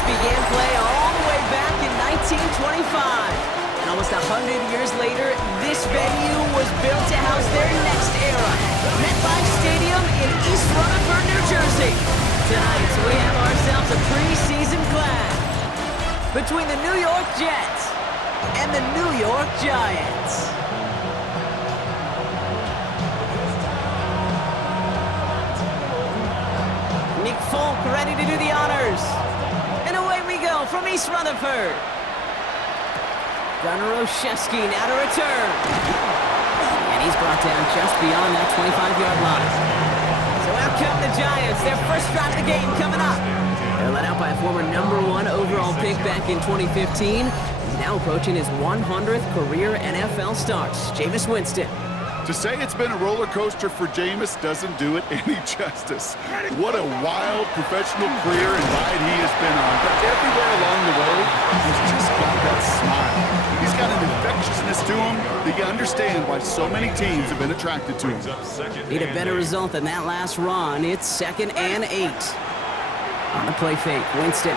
Giants began play all the way back in 1925. And almost 100 years later, this venue was built to house their next era. MetLife Stadium in East Rutherford, New Jersey. Tonight, we have ourselves a preseason clash between the New York Jets and the New York Giants. Nick Folk ready to do the honors. And away we go from East Rutherford. Gunnar Olszewski now to return. And he's brought down just beyond that 25-yard line. So out come the Giants. Their first drive of the game coming up. They're led out by a former #1 overall pick back in 2015. He's now approaching his 100th career NFL starts. Jameis Winston. To say it's been a roller coaster for Jameis doesn't do it any justice. What a wild professional career and ride he has been on. But everywhere along the way, he's just got that smile. He's got an infectiousness to him that you understand why so many teams have been attracted to him. Need a better result than that last run. It's 2nd and 8. On the play fake, Winston.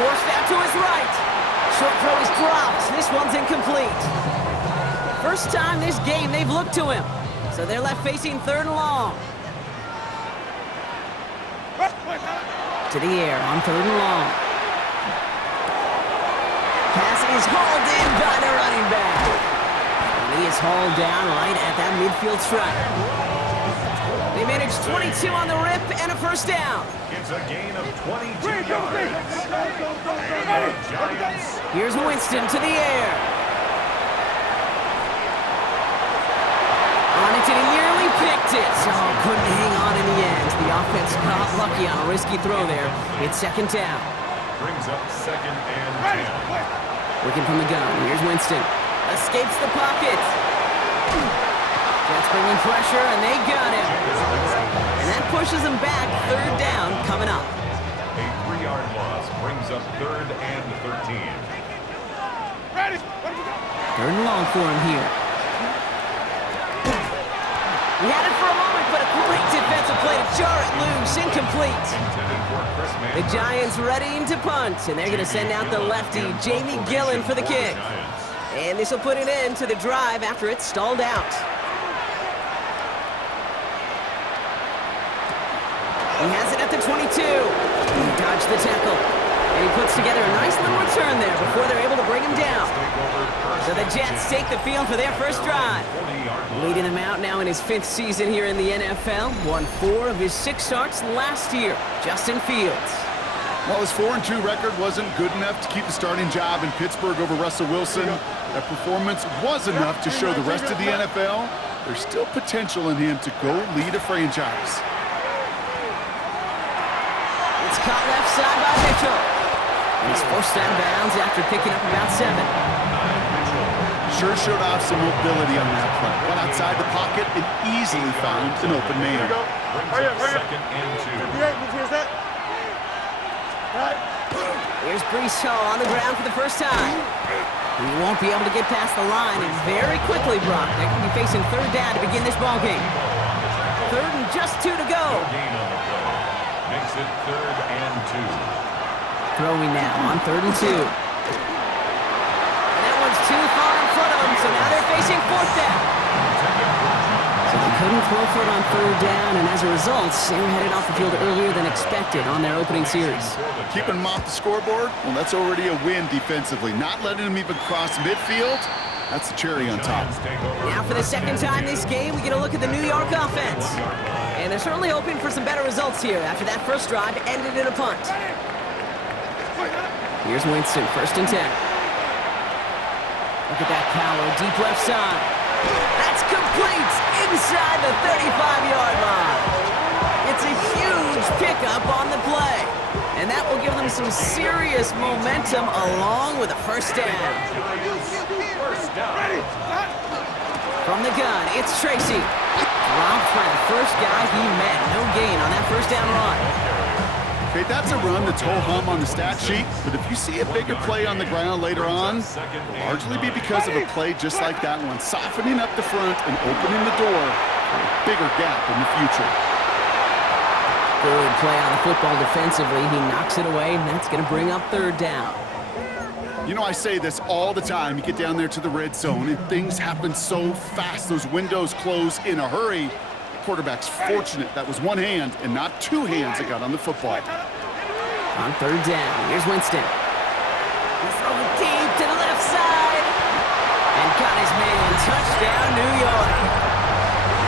Forced out to his right. Short throw is dropped. This one's incomplete. First time this game they've looked to him. So they're left facing 3rd and long. To the air on 3rd and long. Pass is hauled in by the running back. And he is hauled down right at that midfield stripe. They manage 22 on the rip and a first down. It's a gain of 22 yards. Here's Winston to the air. On it, and he nearly picked it. Oh, couldn't hang on in the end. The offense got lucky on a risky throw there. It's 2nd down. Brings up 2nd and 10. Working from the gun. Here's Winston. Escapes the pocket. Jets bringing pressure, and they got him. And that pushes him back. 3rd down coming up. A 3-yard loss brings up 3rd and 13. Ready? 3rd and long for him here. He had it for a moment, but a great defensive play to jar it loose. Incomplete. The Giants readying to punt, and they're going to send out the lefty, Jamie Gillen, for the kick. And this will put an end to the drive after it's stalled out. He has it at the 22. He dodged the tackle. And he puts together a nice little return there before they're able to bring him down. So the Jets take the field for their first drive. Leading him out now in his 5th season here in the NFL. Won 4 of his 6 starts last year. Justin Fields. While his 4-2 record wasn't good enough to keep the starting job in Pittsburgh over Russell Wilson, that performance was enough to show the rest of the NFL there's still potential in him to go lead a franchise. It's caught left side by Mitchell. And he's forced out of bounds after picking up about 7. Sure showed off some mobility on that play. Got outside the pocket and easily found an open man. Brings up 2nd and 2. Here's Breece Hall on the ground for the first time. He won't be able to get past the line, and very quickly, Brock, they're going to be facing 3rd down to begin this ballgame. 3rd and just 2 to go. Gain on the play. Makes it 3rd and 2. Throwing now on 3rd and 2. And that one's too far in front of them, so now they're facing 4th down. So they couldn't throw for it on 3rd down, and as a result, they were headed off the field earlier than expected on their opening series. Keeping him off the scoreboard, well, that's already a win defensively. Not letting him even cross midfield, that's the cherry on top. Now for the 2nd time this game, we get a look at the New York offense. And they're certainly hoping for some better results here after that first drive ended in a punt. Here's Winston, 1st and 10. Look at that power, deep left side. That's complete inside the 35-yard line. It's a huge pickup on the play. And that will give them some serious momentum along with a first down. From the gun, it's Tracy. Dropped by the first guy he met. No gain on that first down run. Okay, that's a run that's ho-hum on the stat sheet, but if you see a bigger play on the ground later on, it'll largely be because of a play just like that one, softening up the front and opening the door for a bigger gap in the future. Good play on the football defensively. He knocks it away, and that's going to bring up third down. You know, I say this all the time. You get down there to the red zone, and things happen so fast. Those windows close in a hurry. The quarterback's fortunate that was one hand and not two hands that got on the football. On third down, here's Winston. He's throwing deep to the left side. And got his man. Touchdown, New York.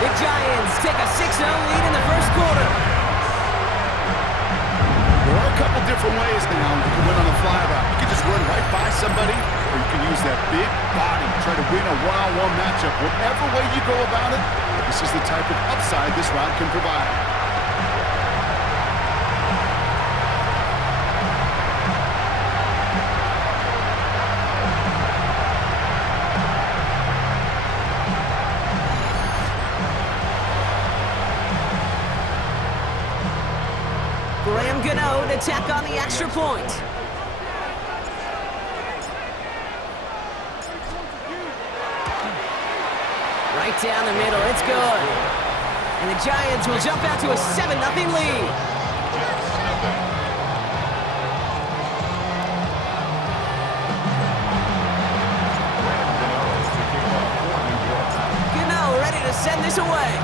The Giants take a 6-0 lead in the first quarter. There are a couple different ways now you can win on a fly route. You can just run right by somebody, or you can use that big body, try to win a one-on-one matchup. Whatever way you go about it, this is the type of upside this route can provide. To tack on the extra point. Right down the middle, it's good. And the Giants will jump out to a 7-0 lead. Gano ready to send this away.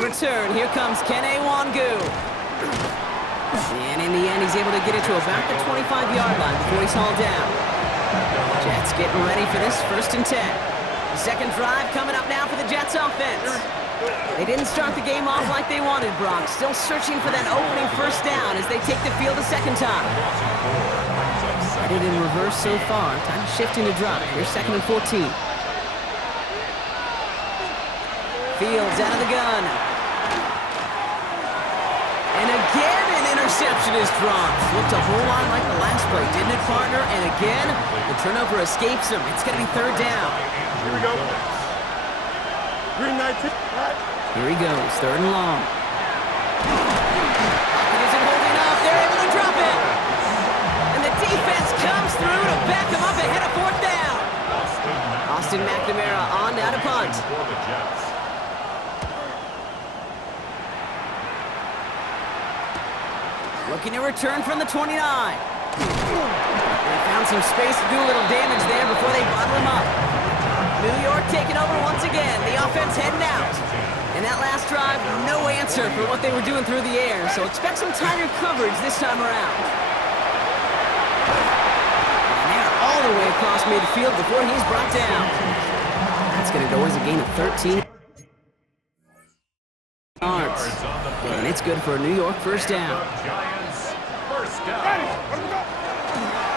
Return. Here comes Kene Wangu. And in the end, he's able to get it to about the 25-yard line before he's hauled down. Jets getting ready for this 1st and 10. The second drive coming up now for the Jets offense. They didn't start the game off like they wanted, Brock. Still searching for that opening 1st down as they take the field a second time. Headed in reverse so far. Time to shift into drive. Here's 2nd and 14. Fields out of the gun. And again, an interception is dropped. Looked a whole lot like the last play, didn't it, partner? And again, the turnover escapes him. It's going to be third down. Here we go. Green 19. Here he goes, 3rd and long. It isn't holding up. They're able to drop it. And the defense comes through to back him up ahead of 4th down. Austin McNamara on now to punt. Looking to return from the 29. They found some space to do a little damage there before they bottle him up. New York taking over once again. The offense heading out. And that last drive, no answer for what they were doing through the air. So expect some tighter coverage this time around. And they're all the way across midfield before he's brought down. That's going to go as a gain of 13 yards. And it's good for a New York 1st down.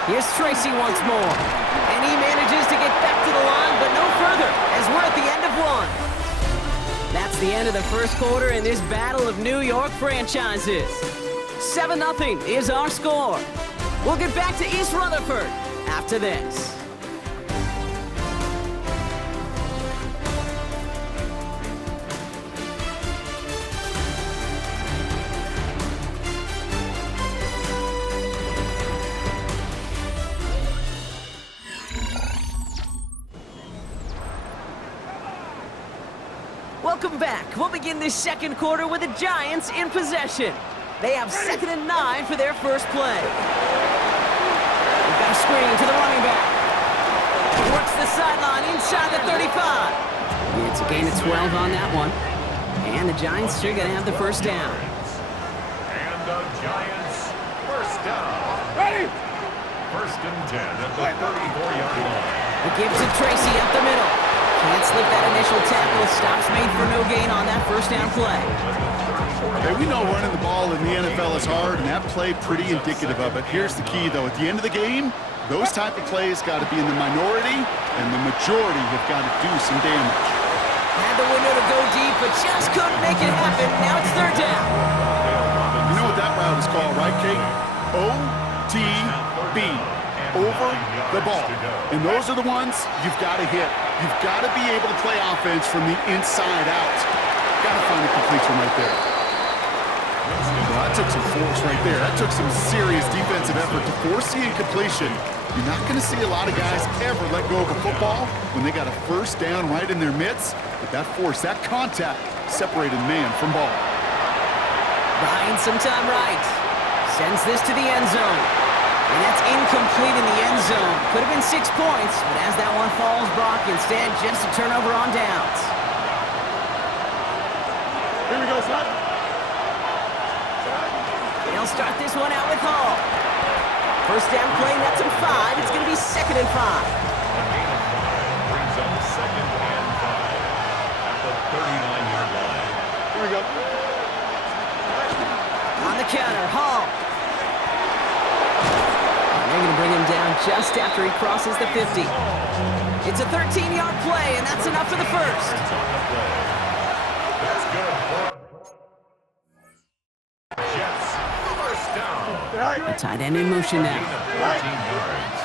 Here's Tracy once more. And he manages to get back to the line, but no further, as we're at the end of 1. That's the end of the first quarter in this battle of New York franchises. 7-0 is our score. We'll get back to East Rutherford after this. Welcome back. We'll begin this second quarter with the Giants in possession. They have 2nd and 9 for their first play. We've got a screen to the running back. Works the sideline inside the 35. It's a gain of 12 on that one. And the Giants are going to have the 1st down. And the Giants 1st down. Ready? 1st and 10 at the 34-yard line. A give to Tracy up the middle. Can't slip that initial tackle. Stops made for no gain on that 1st down play. Hey, we know running the ball in the NFL is hard, and that play pretty indicative of it. Here's the key, though. At the end of the game, those type of plays got to be in the minority, and the majority have got to do some damage. Had the window to go deep, but just couldn't make it happen. Now it's 3rd down. You know what that route is called, right, Kate? OTB. Over the ball. And those are the ones you've got to hit. You've got to be able to play offense from the inside out. Got to find a completion right there. Well, that took some force right there. That took some serious defensive effort to force the incompletion. You're not going to see a lot of guys ever let go of a football when they got a 1st down right in their midst. but that force, that contact, separated man from ball. Buying some time right. Sends this to the end zone. And that's incomplete in the end zone. Could have been 6 points, but as that one falls, Brock, instead just a turnover on downs. Here we go, son. They'll start this one out with Hall. First down play, that's him 5. It's going to be 2nd and 5. A gain of 5 brings up 2nd and 5 at the 39-yard line. Here we go. On the counter, Hall. And they're going to bring him down just after he crosses the 50. It's a 13-yard play, and that's enough for the first. It's on the play. That's good for Jets. First down. The tight end in motion now. 14 yards.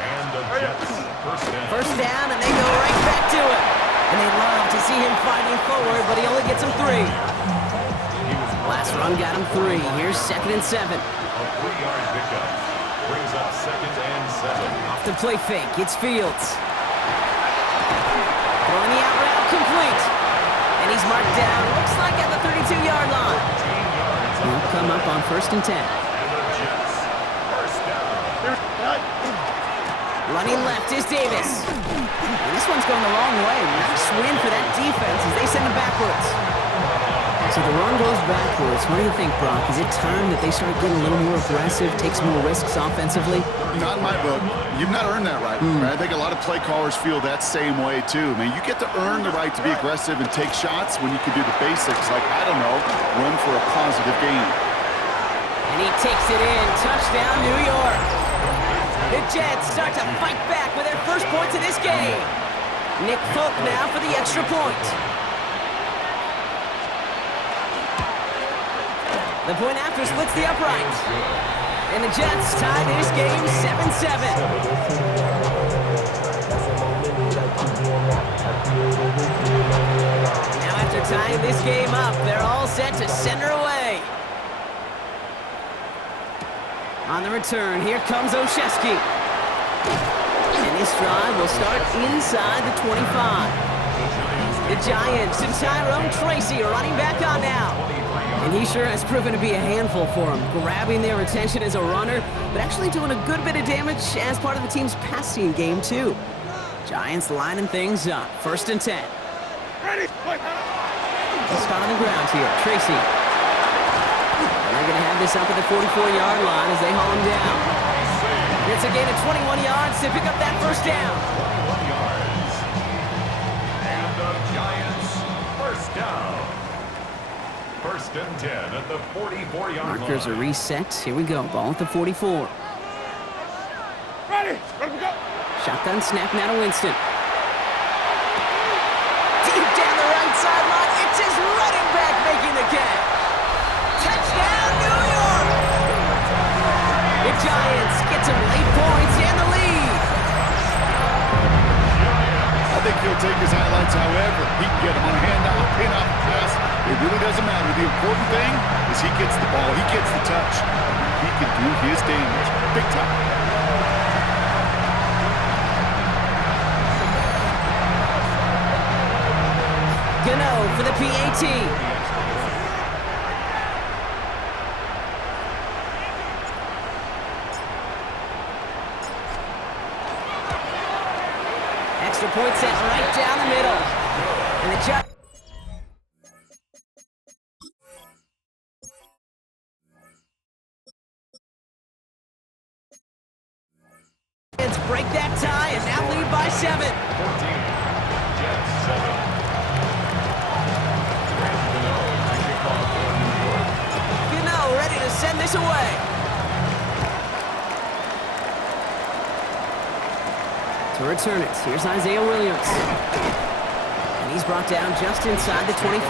And the Jets first down. First down, and they go right back to it. And they love to see him fighting forward, but he only gets him 3. Last run got him 3. Here's 2nd and 7. A 3-yard pickup brings up 2nd and 7. Off the play fake, it's Fields. Throwing the out route, complete. And he's marked down, looks like at the 32-yard line. 14 yards. He'll come up on 1st and 10. And the Jets first down. Running left is Davis. And this one's going the wrong way. Nice win for that defense as they send him backwards. So the run goes backwards. What do you think, Brock? Is it time that they start getting a little more aggressive, take some more risks offensively? Not in my book. You've not earned that right. I think a lot of play callers feel that same way, too. Man, you get to earn the right to be aggressive and take shots when you can do the basics, like, I don't know, run for a positive gain. And he takes it in. Touchdown, New York. The Jets start to fight back with their first points of this game. Nick Folk now for the extra point. The point after splits the upright. And the Jets tie this game 7-7. Now after tying this game up, they're all set to send her away. On the return, here comes Olszewski. And this drive will start inside the 25. The Giants and Tyrone Tracy are running back on now. And he sure has proven to be a handful for them, grabbing their attention as a runner, but actually doing a good bit of damage as part of the team's passing game, too. Giants lining things up. 1st and 10. Ready. Let's start on the ground here. Tracy. And they're going to have this up at the 44-yard line as they haul him down. It's a gain of 21 yards to pick up that first down. 21 yards. And the Giants first down. 1st and 10 at the 44-yard line. Markers are reset. Here we go. Ball at the 44. Ready. Ready to go. Shotgun snap now to Winston. Deep down the right sideline. It's his running back making the catch. Touchdown, New York! The Giants get some late points and the lead. I think he'll take his highlights however he can get them on a handoff, pin-off, pass. It really doesn't matter. The important thing is he gets the ball, he gets the touch. He can do his damage big time. Gano for the PAT. Extra point set right down the middle. And the Giants break that tie and now lead by 7. 14. Jets 7. Gano ready to send this away. To return it, here's Isaiah Williams. And he's brought down just inside the 25.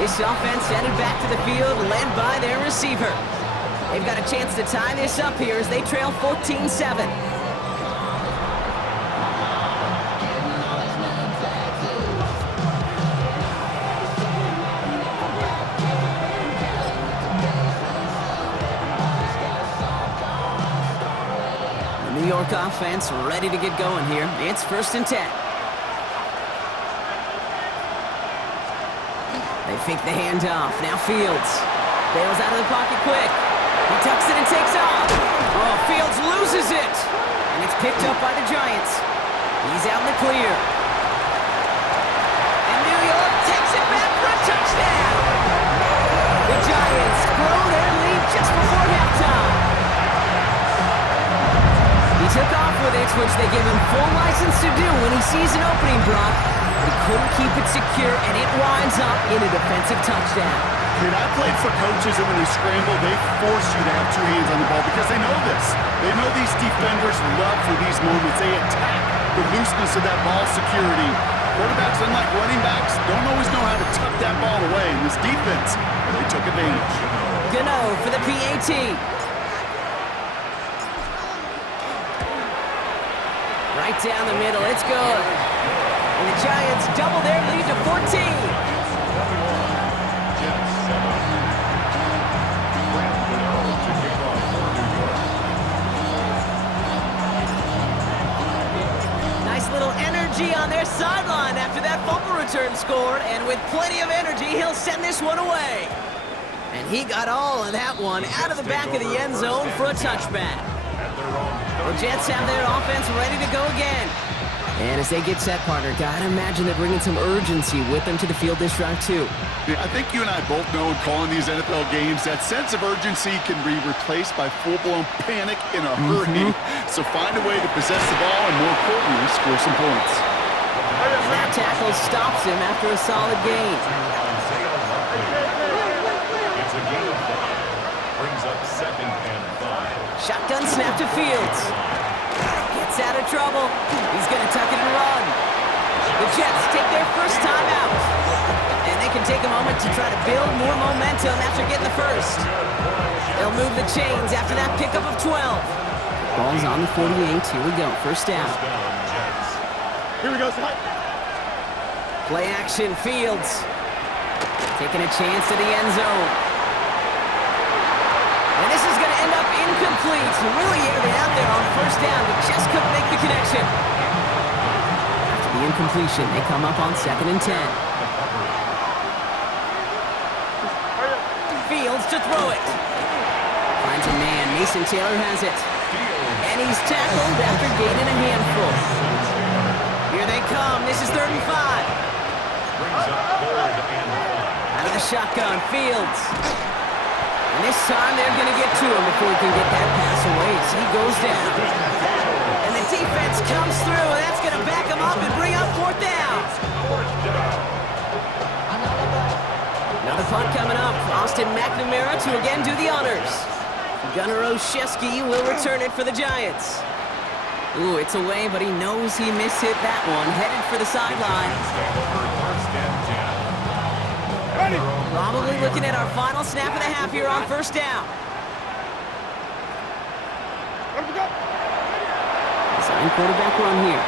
This offense headed back to the field, led by their receiver. They've got a chance to tie this up here as they trail 14-7. The New York offense ready to get going here. It's 1st and 10. fake the handoff. Now Fields. Bails out of the pocket quick. He tucks it and takes off. Oh, Fields loses it. And it's picked up by the Giants. He's out in the clear. And New York takes it back for a touchdown. The Giants grow their lead just before halftime. He took off with it, which they give him full license to do when he sees an opening, Brock. But he couldn't keep it secure, and it winds up in a defensive touchdown. Dude, I played for coaches, and when they scramble, they force you to have two hands on the ball because they know this. They know these defenders love for these moments. They attack the looseness of that ball security. Quarterbacks, unlike running backs, don't always know how to tuck that ball away. In this defense, they took advantage. Gano for the PAT. Right down the middle, it's good. And the Giants double their lead to 14. Nice little energy on their sideline after that fumble return scored, and with plenty of energy, he'll send this one away. And he got all of that one out of the back of the end zone for a touchback. The Jets have their offense ready to go again. And as they get set, partner, gotta imagine they're bringing some urgency with them to the field this drive, too. Yeah, I think you and I both know in calling these NFL games, that sense of urgency can be replaced by full-blown panic in a hurry. So find a way to possess the ball and, more importantly, score some points. And that tackle stops him after a solid gain. It's a gain of 5. Brings up 2nd and 5. Shotgun snap to Fields. Gets out of trouble. He's going to tuck it and run. The Jets take their first time out. And they can take a moment to try to build more momentum after getting the first. They'll move the chains after that pickup of 12. Ball's on the 48. Here we go. First down. Here we go. Play action. Fields. Taking a chance to the end zone. And this is going to end up incomplete. Really aired it out there on first down, but just couldn't make the connection. After the incompletion, they come up on 2nd and 10. Fields to throw it. Finds a man. Mason Taylor has it. And he's tackled after gaining a handful. Here they come. This is 3rd and 5. Out of the shotgun, Fields. And this time they're going to get to him before he can get that pass away as he goes down. And the defense comes through, and that's going to back him up and bring up 4th down. Another punt coming up. Austin McNamara to again do the honors. Gunnar Olszewski will return it for the Giants. Ooh, it's away, but he knows he mishit that one. Headed for the sideline. Probably looking at our final snap of the half here on first down. Design quarterback run here.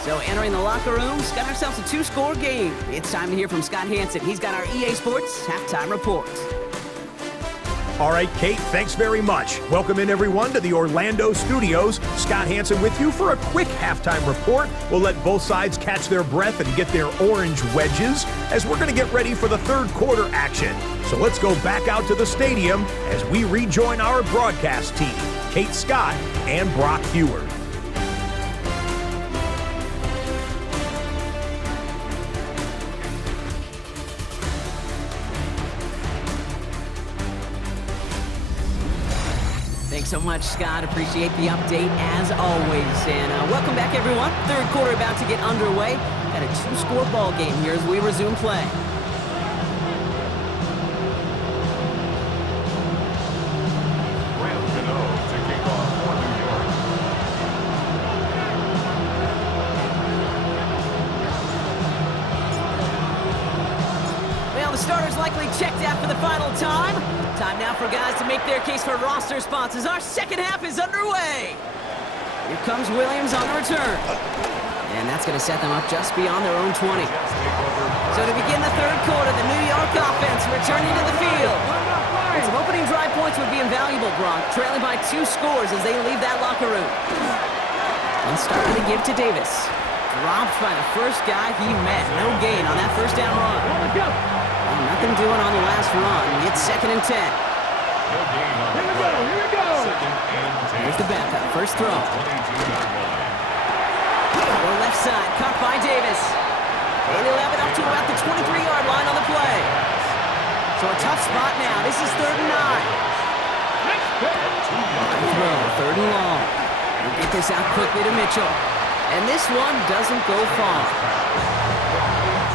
So entering the locker rooms, got ourselves a 2-score game. It's time to hear from Scott Hansen. He's got our EA Sports halftime report. All right, Kate, thanks very much. Welcome in, everyone, to the Orlando studios. Scott Hansen with you for a quick halftime report. We'll let both sides catch their breath and get their orange wedges as we're going to get ready for the third quarter action. So let's go back out to the stadium as we rejoin our broadcast team, Kate Scott and Brock Heward. Thanks so much, Scott. Appreciate the update as always. And welcome back, everyone. Third quarter about to get underway. Got a 2-score ball game here as we resume play. Well, the starter's likely checked out for the final time. Time now for guys to make their case for roster spots as our second half is underway. Here comes Williams on the return. And that's going to set them up just beyond their own 20. So to begin the third quarter, the New York offense returning to the field. And some opening drive points would be invaluable, Brock, trailing by 2 scores as they leave that locker room. And starting to give to Davis. Dropped by the first guy he met. No gain on that first down run. Well, nothing doing on the last run. It's 2nd and 10. No gain on the play. Here we go. 2nd and 10. Here's the backup. First throw. 22-yard line. Or left side. Caught by Davis. And he'll have it up to about the 23-yard line on the play. So a tough spot now. This is 3rd and 9. Throw. 3rd and long. We'll get this out quickly to Mitchell. And this one doesn't go far.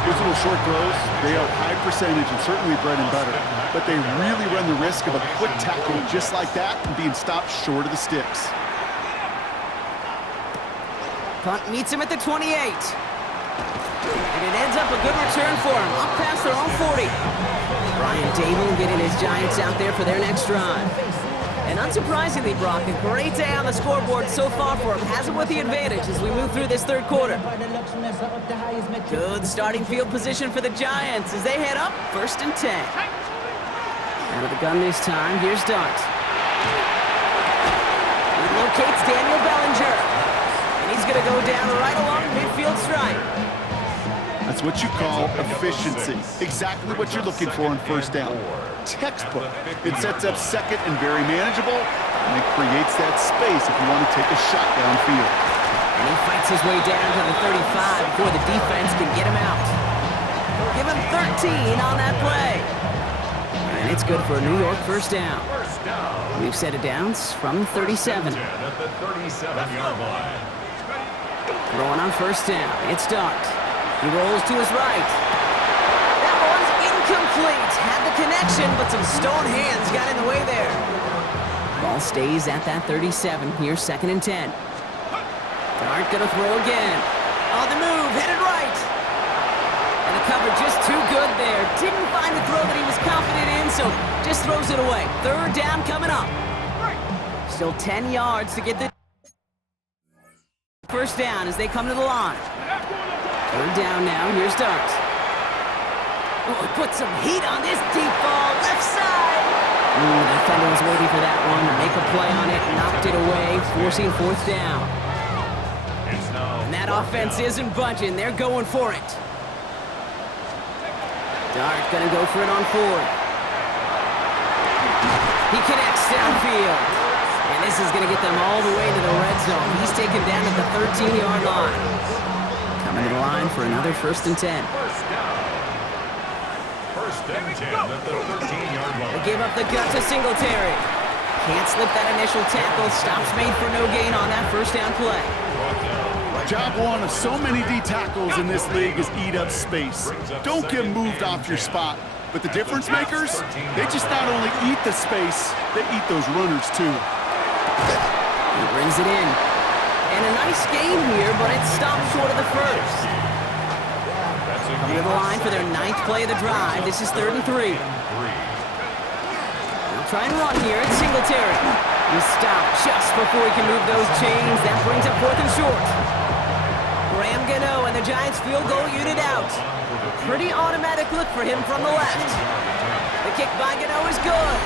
Those little short throws, they are high percentage and certainly bread and butter. But they really run the risk of a quick tackle just like that and being stopped short of the sticks. Punt meets him at the 28. And it ends up a good return for him. Up past their own 40. Brian Dable getting his Giants out there for their next drive. And unsurprisingly, Brock, a great day on the scoreboard so far for him. Has him with the advantage as we move through this 3rd quarter. Good starting field position for the Giants as they head up 1st and 10. Out of the gun this time, here's Dart. He locates Daniel Bellinger. And he's going to go down right along midfield stripe. That's what you call efficiency. Exactly what you're looking for on 1st down. Textbook. It sets up 2nd and very manageable, and it creates that space if you want to take a shot downfield. And he fights his way down to the 35 before the defense can get him out. Give him 13 on that play. And it's good for a New York 1st down. We've set it down from 37. At the 37-yard line. Throwing on 1st down. It's Dart. He rolls to his right. That one's incomplete. Had the connection, but some stone hands got in the way there. Ball stays at that 37. Here's 2nd and 10. Dart gonna throw again. On the move, headed right. And the cover just too good there. Didn't find a throw that he was confident in, so just throws it away. 3rd down coming up. Still 10 yards to get the 1st down as they come to the line. 3rd down now. Here's Dart. Oh, he put some heat on this deep ball. Left side. The defender was waiting for that one to make a play on it. Knocked it away, forcing 4th down. And that offense isn't budging. They're going for it. Dart gonna go for it on 4th. He connects downfield. And this is gonna get them all the way to the red zone. He's taken down at the 13-yard line. Coming to the line for another 1st and 10. 1st down. 1st and 10 at the 13-yard line. They give up the gut to Singletary. Can't slip that initial tackle. Stops made for no gain on that 1st down play. Job one of so many D tackles in this league is eat up space. Don't get moved off your spot. But the difference makers, they just not only eat the space, they eat those runners too. He brings it in. And a nice game here, but it's stopped short of the 1st. Coming to the line for their 9th play of the drive. This is 3rd and 3. They'll try and run here. It's Singletary. He stopped just before he can move those chains. That brings up 4th and short. Graham Gano and the Giants field goal unit out. Pretty automatic look for him from the left. The kick by Gano is good.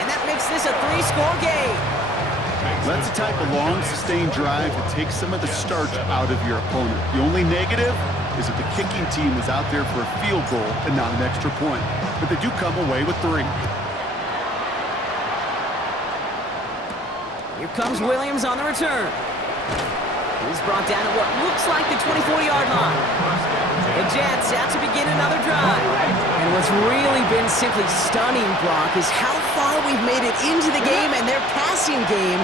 And that makes this a 3-score game. That's the type of long, sustained drive that takes some of the starch out of your opponent. The only negative is that the kicking team is out there for a field goal and not an extra point. But they do come away with 3. Here comes Williams on the return. He's brought down at what looks like the 24-yard line. The Jets out to begin another drive. And what's really been simply stunning, Brock, is how far we've made it into the game, and their passing game,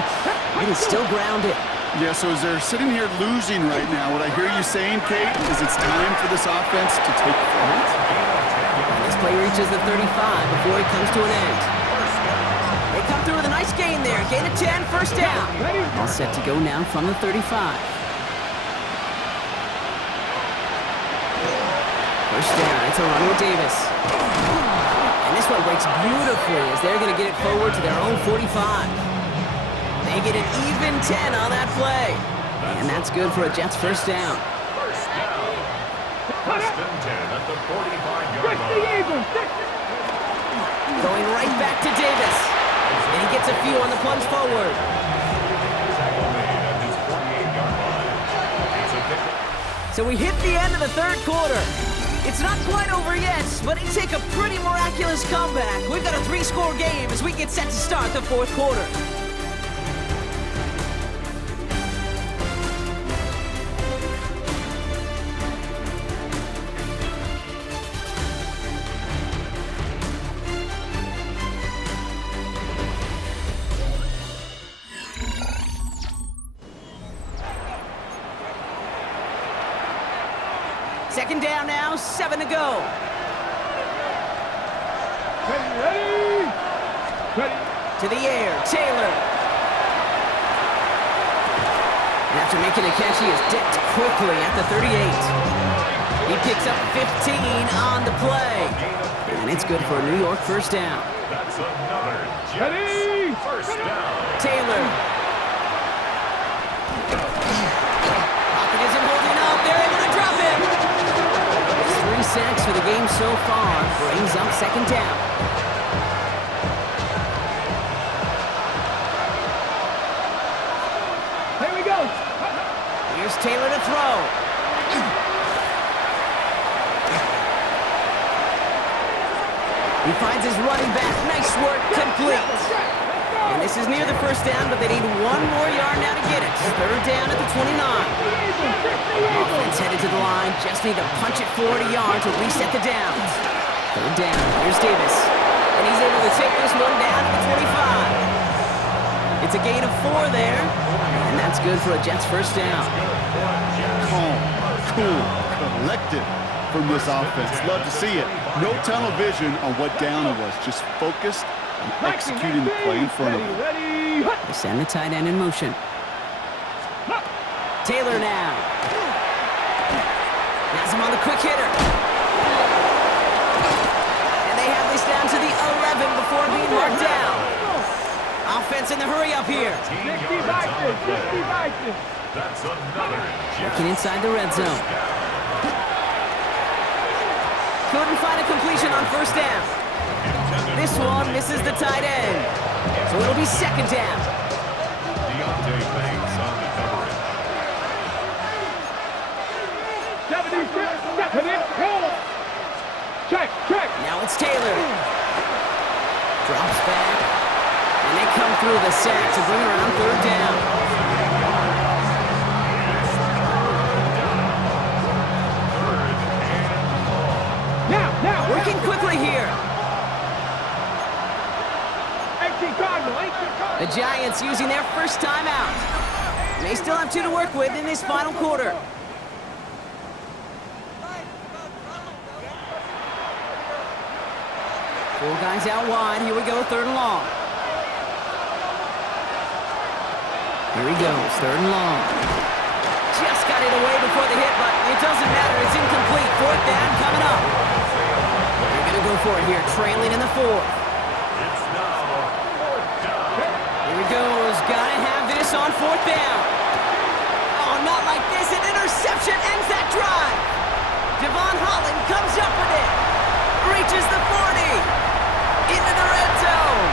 it is still grounded. Yeah, so as they're sitting here losing right now, what I hear you saying, Kate, is it's time for this offense to take flight. And this play reaches the 35 before it comes to an end. They come through with a nice gain there. Gain of 10, 1st down. All set to go now from the 35. 1st down, it's a run with Davis. And this one breaks beautifully as they're going to get it forward to their own 45. They get an even 10 on that play. And that's good for a Jets 1st down. 1st down. 1st and 10 at the 45-yard line. Going right back to Davis. And he gets a few on the plunge forward. Tackle made at his 48-yard line. It's a pickup. So we hit the end of the third quarter. It's not quite over yet, but it took a pretty miraculous comeback. We've got a 3-score game as we get set to start the fourth quarter. Second down now, 7 to go. Ready. To the air, Taylor. And after making a catch, he is dipped quickly at the 38. He picks up 15 on the play. And it's good for a New York first down. That's another Jets first down. Taylor. Pocket isn't holding up. They're able to drop him. 3 sacks for the game so far. Brings up second down. Here we go. Here's Taylor to throw. He finds his running back. Nice work. Complete. And this is near the first down, but they need 1 more yard now to get it. Third down at the 29. Offense headed to the line. Just need to punch it 40 yards to reset the downs. Third down. Here's Davis. And he's able to take this one down to the 25. It's a gain of 4 there. And that's good for a Jets first down. Calm, cool, collected from this offense. Love to see it. No tunnel vision on what down it was. Just focused on executing the play in front of them. They send the tight end in motion. Taylor now. Has him on the quick hitter. And they have this down to the 11 before being marked down. Offense in the hurry up here. That's another Jets. Looking inside the red zone. Couldn't find a completion on first down. This one misses the tight end. So it'll be second down. Deontay Banks on the coverage. Check. Now it's Taylor. Drops back. And they come through the sack to bring around third down. Now. Working quickly here. The Giants using their first timeout. They still have 2 to work with in this final quarter. 4 guys out wide. Here we go, third and long. Here he goes, third and long. Just got it away before the hit, but it doesn't matter. It's incomplete. Fourth down coming up. They're going to go for it here, trailing in the fourth. It's now fourth down. Here he goes. Got to have this on fourth down. Oh, not like this. An interception ends that drive. Devon Holland comes up with it. Reaches the 40. Into the red zone.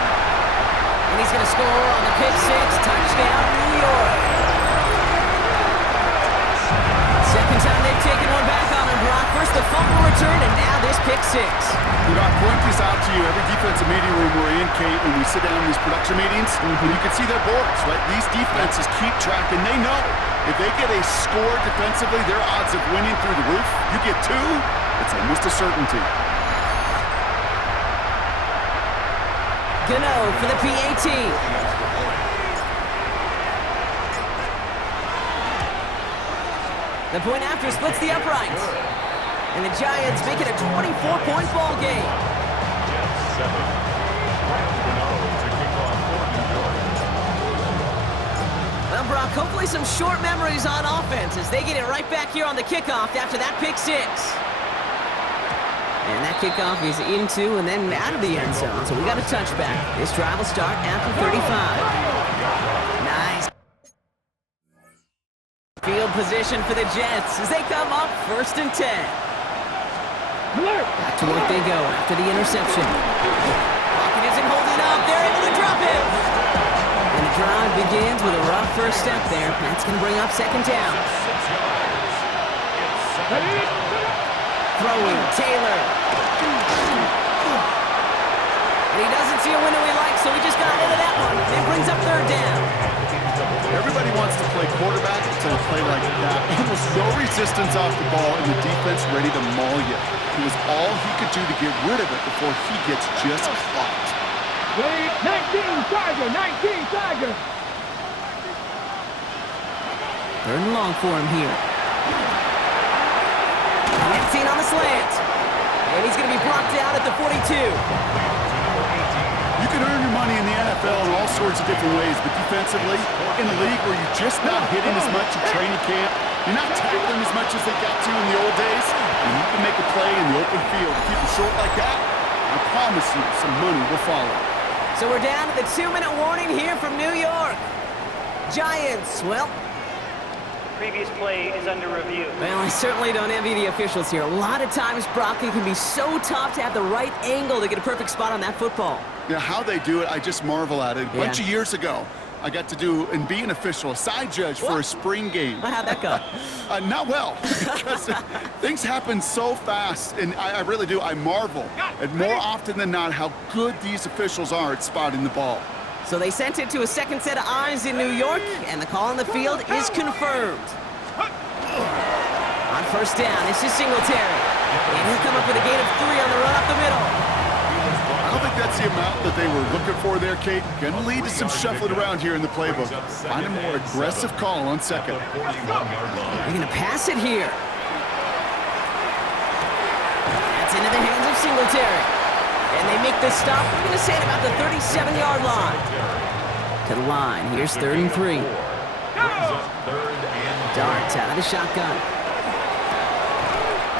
And he's going to score on the pick six. Touchdown, New York. Second time they've taken one back on him, Brock. First the fumble return, and now this pick six. You know, I point this out to you every defensive meeting room we're in, Kate, when we sit down in these production meetings. You can see their boards, right? These defenses keep track, and they know if they get a score defensively, their odds of winning through the roof. You get 2, it's almost a certainty. Gano for the PAT. The point after splits the uprights. And the Giants make it a 24-point ball game. Jets 7. to kick off for New York. Well, Brock, hopefully some short memories on offense as they get it right back here on the kickoff after that pick six. And that kickoff is into and then out of the end zone, so we got a touchback. This drive will start after 35. Nice. Field position for the Jets as they come up first and 10. Back to work they go after the interception. Pocket isn't holding up. They're able to drop it. And the drive begins with a rough first step there. That's going to bring up second down. 6 yards. It's Throwing, Taylor. And he doesn't see a window he likes, so he just got into that one. It brings up third down. Everybody wants to play quarterback to play like that. Almost no resistance off the ball and the defense ready to maul you. It was all he could do to get rid of it before he gets just clocked. 19 Tiger, 19 Tiger. Third and long for him here. 15 on the slant. And he's going to be blocked out at the 42. You can earn your money in the NFL in all sorts of different ways, but defensively, in a league where you're just not hitting as much in training camp, you're not tackling as much as they got to in the old days, and you can make a play in the open field. Keep it short like that, I promise you some money will follow. So we're down to the 2-minute warning here from New York. Giants, well, Previous play is under review. well, I certainly don't envy the officials here. A lot of times, Brock, it can be so tough to have the right angle to get a perfect spot on that football. Yeah, how they do it, I just marvel at it. A bunch of years ago, I got to do and be an official, a side judge for a spring game. How'd that go? Not well, because things happen so fast, and I really do. I marvel at more often than not how good these officials are at spotting the ball. So they sent it to a second set of eyes in New York, and the call on the field is confirmed. On first down, this is Singletary. And he'll come up with a gain of 3 on the run up the middle. I don't think that's the amount that they were looking for there, Kate. Going to lead to some shuffling around here in the playbook. Find a more aggressive call on second. They're going to pass it here. That's into the hands of Singletary. And they make the stop, we're going to say at about the 37-yard line. To the line, here's 3rd and 3. Dart out of the shotgun.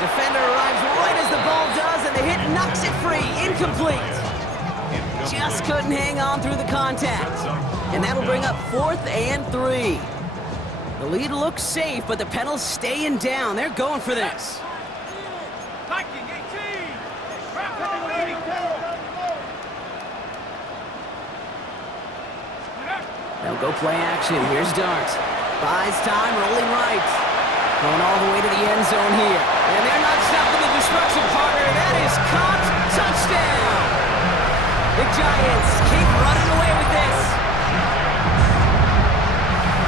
Defender arrives right as the ball does, and the hit knocks it free. Incomplete. Just couldn't hang on through the contact. And that'll bring up 4th and 3. The lead looks safe, but the Penals staying down. They're going for this. They'll go play action. Here's Dart. Buys time, rolling right. Going all the way to the end zone here. And they're not stopping the destruction, partner. That is caught. Touchdown! The Giants keep running away with this.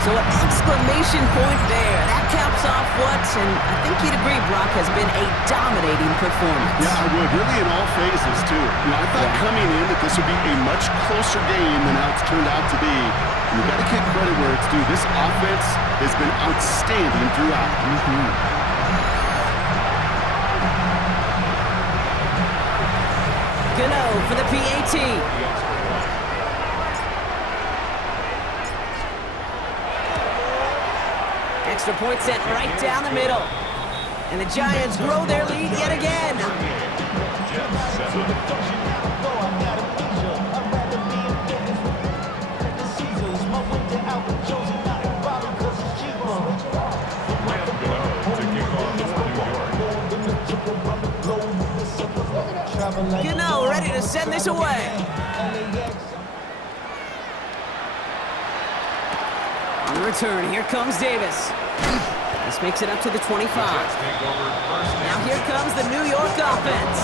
So an exclamation point there. That caps off what, and I think you'd agree, Brock, has been a dominating performance. Yeah, I would. Really in all phases, too. You know, I thought coming in that this would be a much closer game than how it's turned out to be. And you got to give credit where it's due. This offense has been outstanding throughout. Gano for the PAT. Extra point set right down the middle. And the Giants grow their lead yet again. Gano ready to send this away. On the return, here comes Davis. This makes it up to the 25. Now here comes the New York offense.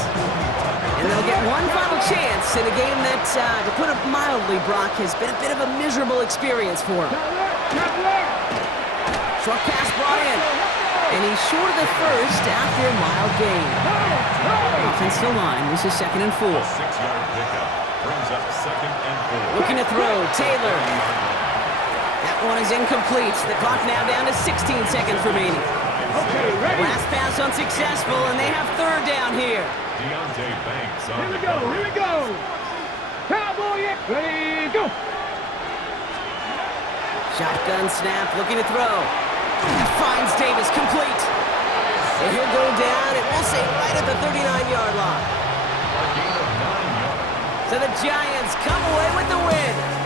And they'll get one final chance in a game that, to put it mildly, Brock, has been a bit of a miserable experience for him. Short pass brought in. And he's short of the first after a mild gain. Offensive line, this is 2nd and 4. 6-yard pickup brings up 2nd and 4. Looking to throw, Taylor. That one is incomplete. The clock now down to 16 seconds remaining. Last pass unsuccessful, and they have 3rd down here. Deontay Banks on the Here we go. Cowboy, ready, go. Shotgun snap, looking to throw. That finds Davis, complete. And he'll go down, and we'll say right at the 39-yard line. A gain of 9 yards. So the Giants come away with the win.